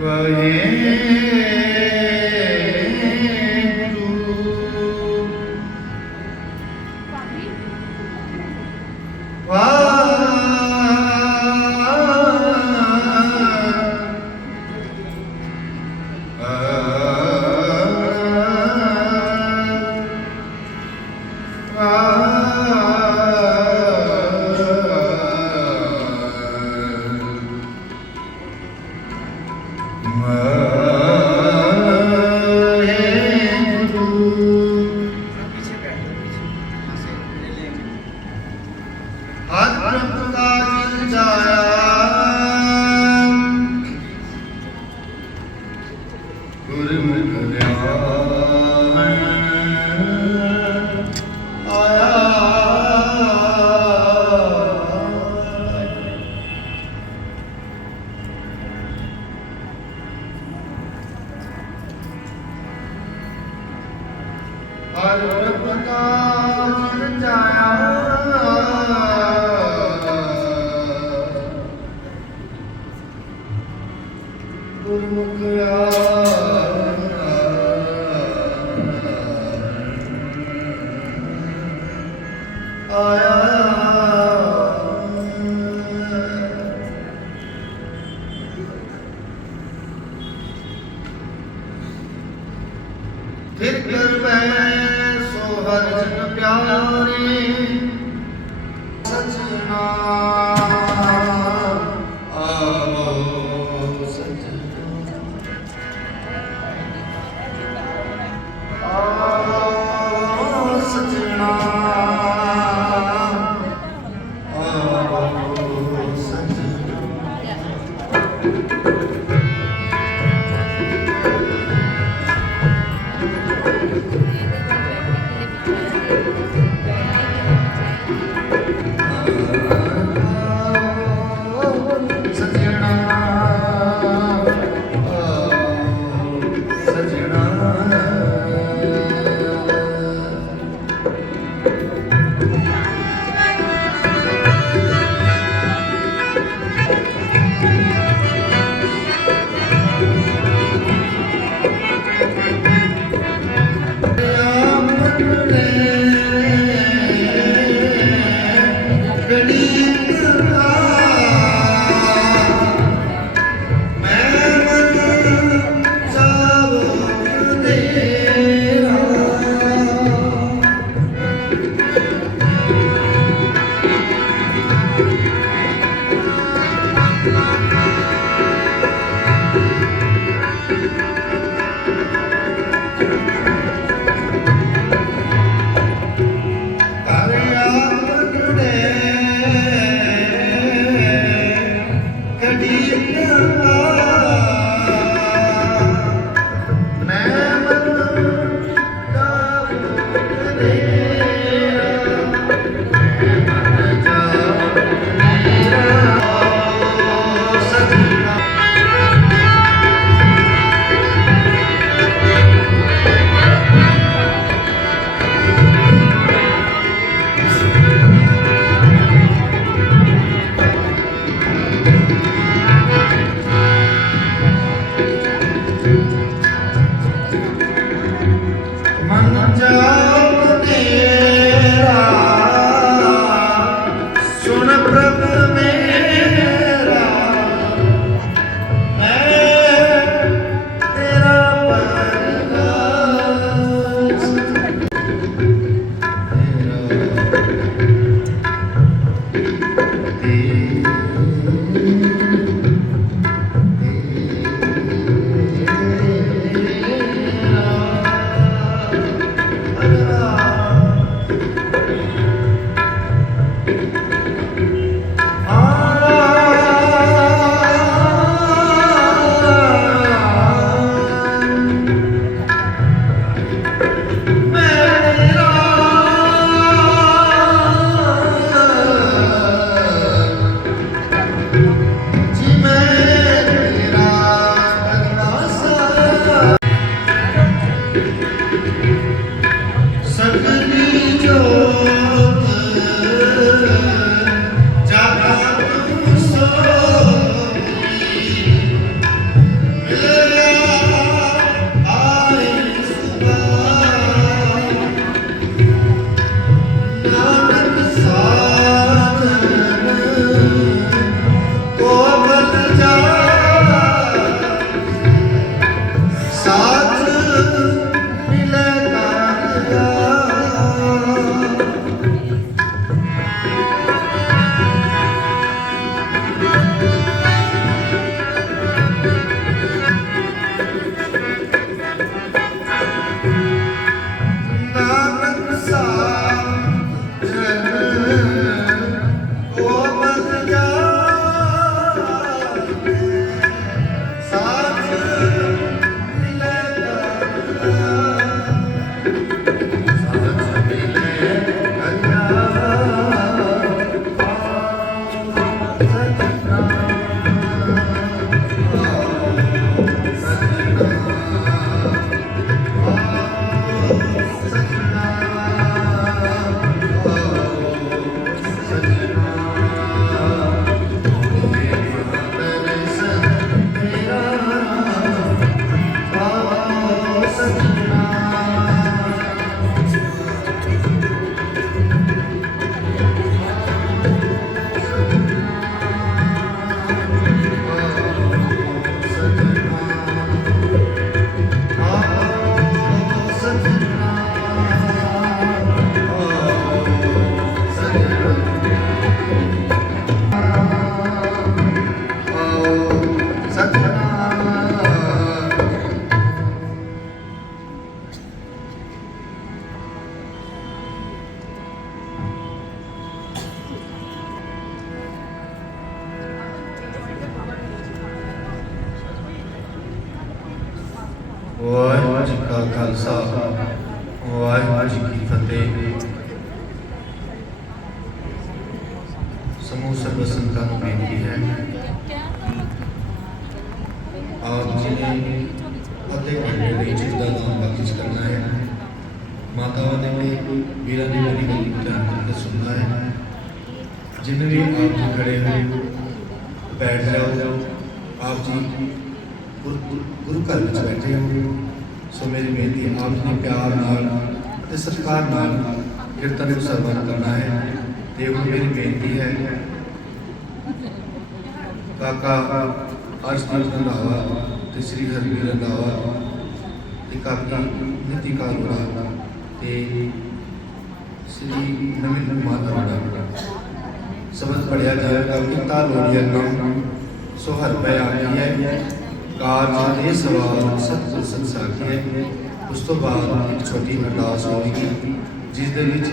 Oh yeah. Uh, ਹਰ ਪ੍ਰਕਾਸ਼ ਚਾਇਆ ਜਿਕਰ ਮੈਂ ਸੋ ਹਰ ਜਨ ਪਿਆਰੇ ਸਚਨਾ ਸਮੂਹ ਸਰਬ ਸੰਤਾਂ ਨੂੰ ਬੇਨਤੀ ਹੈ ਆਪ ਜੀ ਨੇ ਅੱਧੇ ਘੰਟੇ ਲਈ ਜਿਸਦਾ ਨਾਮ ਬਖਸ਼ ਕਰਨਾ ਹੈ ਮਾਤਾਵਾਂ ਨੇ ਵੀ ਵੀਰਾਂ ਦੀ ਬੜੀ ਗੱਲ ਧਿਆਨ ਕਰਕੇ ਸੁਣਨਾ ਹੈ ਜਿੰਨੇ ਵੀ ਆਪ ਜੀ ਖੜੇ ਹੋਏ ਬੈਠ ਜਾਓ ਆਪ ਜੀ ਗੁਰੂ ਗੁਰੂ ਘਰ ਵਿੱਚ ਬੈਠੇ ਹੋ ਸੋ ਮੇਰੀ ਬੇਨਤੀ ਹੈ, ਆਪ ਜੀ ਨੇ ਪਿਆਰ ਨਾਲ ਅਤੇ ਸਤਿਕਾਰ ਨਾਲ ਕੀਰਤਨ ਨੂੰ ਸਰਵਨ ਕਰਨਾ ਹੈ ਤੇ ਹੁਣ ਮੇਰੀ ਬੇਨਤੀ ਹੈ ਕਾਕਾ ਅਰਸ਼ਦੀਪ ਰੰਧਾਵਾ ਤੇ ਸ੍ਰੀ ਹਰਵੀਰ ਰੰਧਾਵਾ ਤੇ ਕਾਕਾ ਨਿਤਿਕਾ ਅਰੋੜਾ ਤੇ ਸ੍ਰੀ ਨਵੀਨ ਕੁਮਾਰ ਅਰੋੜਾ ਸ਼ਬਦ ਪੜਿਆ ਜਾਏਗਾ ਕਿਤਾ ਲੋੜੀਆ ਨਾਮ ਸੋ ਹਰ ਪੈ ਹੈ, ਕਾਰਜ ਦੇ ਸਵਾਲ ਸਤਿ ਸੰਸਾਰ ਹੈ। ਉਸ ਤੋਂ ਬਾਅਦ ਇੱਕ ਛੋਟੀ ਅਰਦਾਸ ਹੋਵੇਗੀ, ਜਿਸ ਦੇ ਵਿੱਚ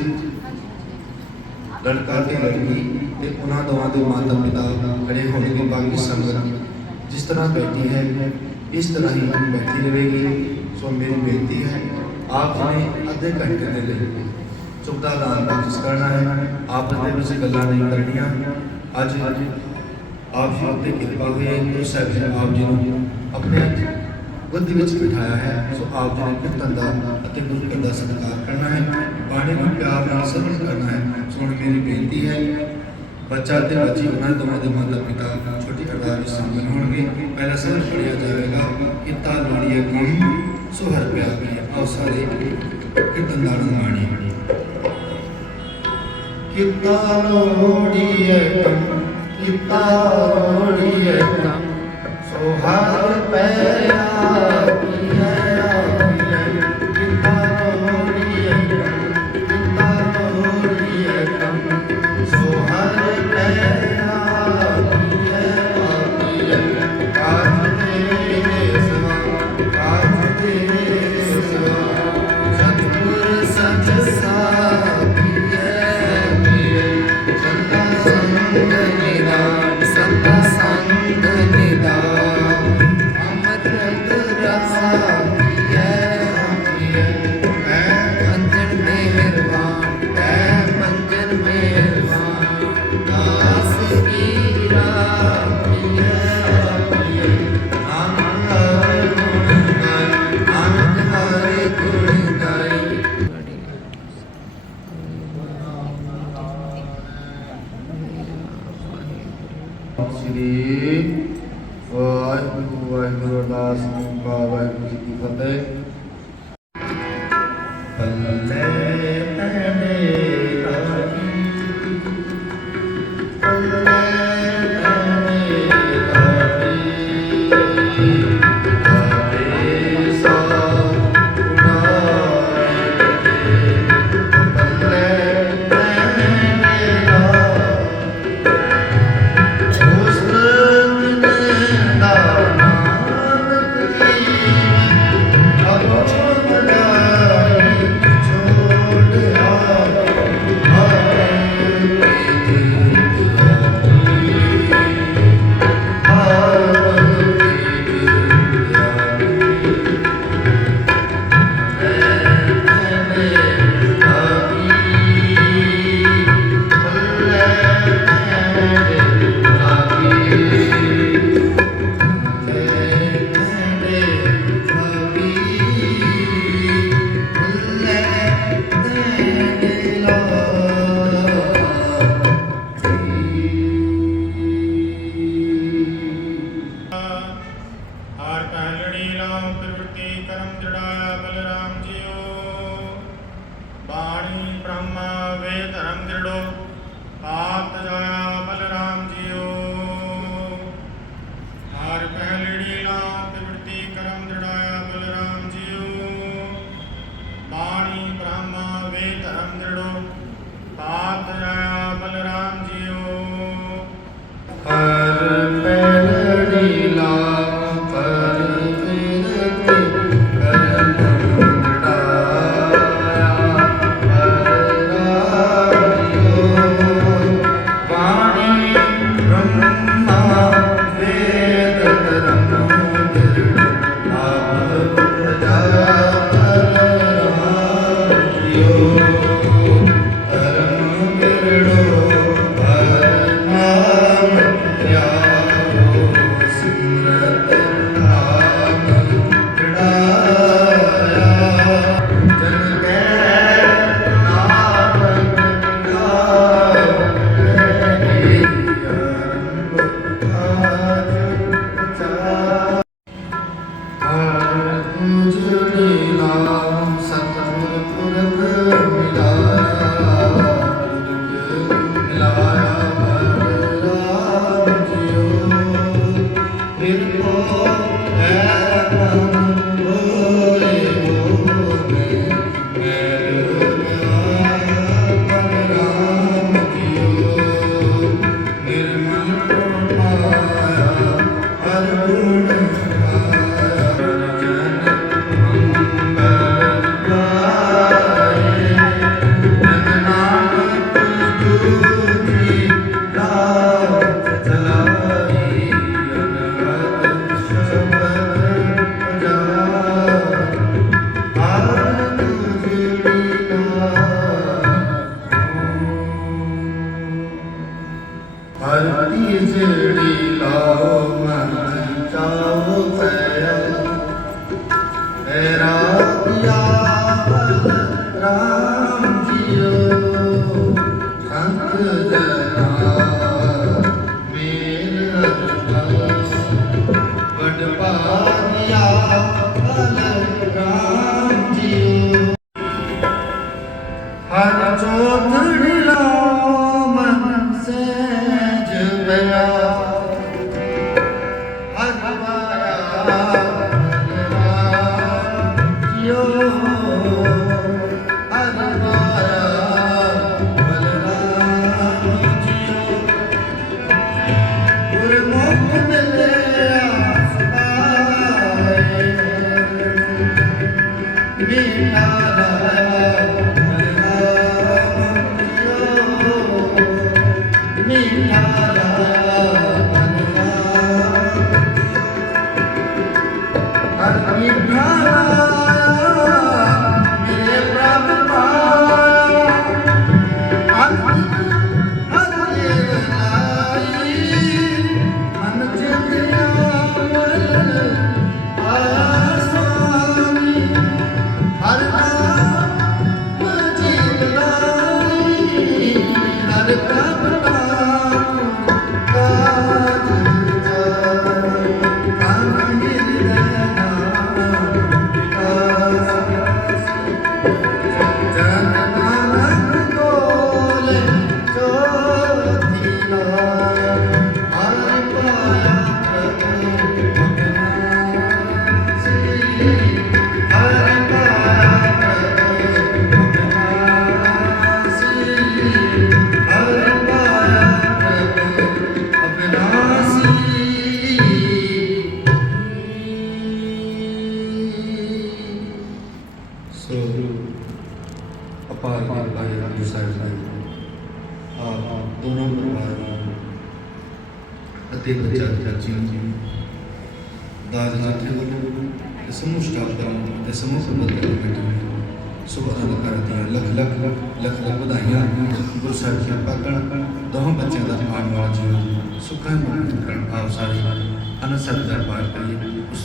ਲੜਕਾ ਤੇ ਲੜਕੀ ਤੇ ਉਹਨਾਂ ਦੋਵਾਂ ਦੇ ਮਾਤਾ ਪਿਤਾ ਖੜੇ ਹੋਣਗੇ ਬਾਕੀ ਸੰਗਤ ਜਿਸ ਤਰ੍ਹਾਂ ਬੈਠੀ ਹੈ ਇਸ ਤਰ੍ਹਾਂ ਹੀ ਬੈਠੀ ਰਹੇਗੀ ਸੋ ਮੇਰੀ ਬੇਨਤੀ ਹੈ ਆਪ ਨੇ ਅੱਧੇ ਘੰਟੇ ਦੇ ਲਈ ਚੁੱਪਦਾ ਦਾਨ ਬਖਸ਼ ਕਰਨਾ ਹੈ ਆਪ ਦੇ ਵਿੱਚ ਗੱਲਾਂ ਨਹੀਂ ਕਰਨੀਆਂ ਅੱਜ ਆਪ ਜੀ ਉੱਤੇ ਕਿਰਪਾ ਹੋਈ ਹੈ ਗੁਰੂ ਸਾਹਿਬ ਜੀ ਨੇ ਆਪ ਜੀ ਨੂੰ ਆਪਣੇ ਗੁੱਦ ਵਿੱਚ ਬਿਠਾਇਆ ਹੈ ਸੋ ਆਪ ਜੀ ਨੇ ਕੀਰਤਨ ਦਾ ਅਤੇ ਗੁਰੂ ਦਾ ਸਤਿਕਾਰ ਕਰਨਾ ਹੈ ਬਾਣੀ ਨੂੰ ਪਿਆਰ ਨਾਲ ਸਰਵਣ ਕਰਨਾ ਹੈ ਸੋ ਹੁਣ ਮੇਰੀ ਬੇਨਤੀ ਹੈ ਬੱਚਾ ਤੇ ਬੱਚੀ ਉਹਨਾਂ ਦੋਵਾਂ ਦੇ ਮਾਤਾ ਪਿਤਾ ਛੋਟੀ ਅਰਦਾਸ ਵਿੱਚ ਸ਼ਾਮਿਲ ਹੋਣਗੇ। ਪਹਿਲਾ ਸਬਰ ਪੜਿਆ ਜਾਵੇਗਾ ਕਿਤਾ ਲੋੜੀਏ ਗੁਣ ਸੋ ਹਰ ਪਿਆ ਕਰੇ ਆਓ ਸਾਰੇ ਕੀਰਤਨ ਦਾ ਮਾਣੀ ਕਿਤਾ ਲੋੜੀਏ ਗੁਣ ਕਿਤਾ ਲੋੜੀਏ ਗੁਣ ਸੋ ਹਰ ਸ੍ਰੀ ਵਾਹਿਗੁਰੂ ਵਾਹਿਗੁਰੂ ਅਰਦਾਸ ਕਾ ਵਾਹਿਗੁਰੂ ਜੀ ਕੀ ਫਤਿਹ।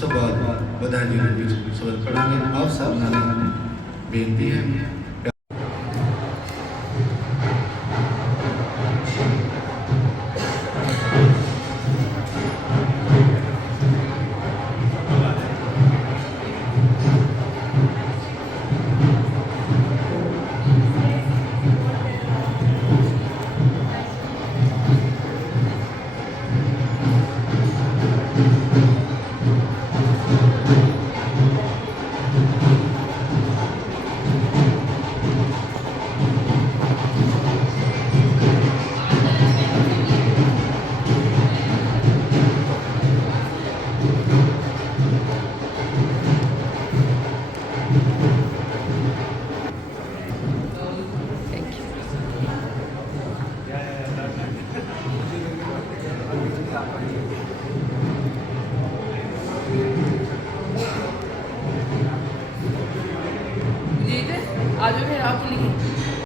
ਉਸ ਤੋਂ ਬਾਅਦ ਵਧਾਈ ਦੇ ਵਿੱਚ ਸਵਾਲ ਕਰਾਂਗੇ। ਆਪ ਸਭ ਨਾਲ ਬੇਨਤੀ ਹੈ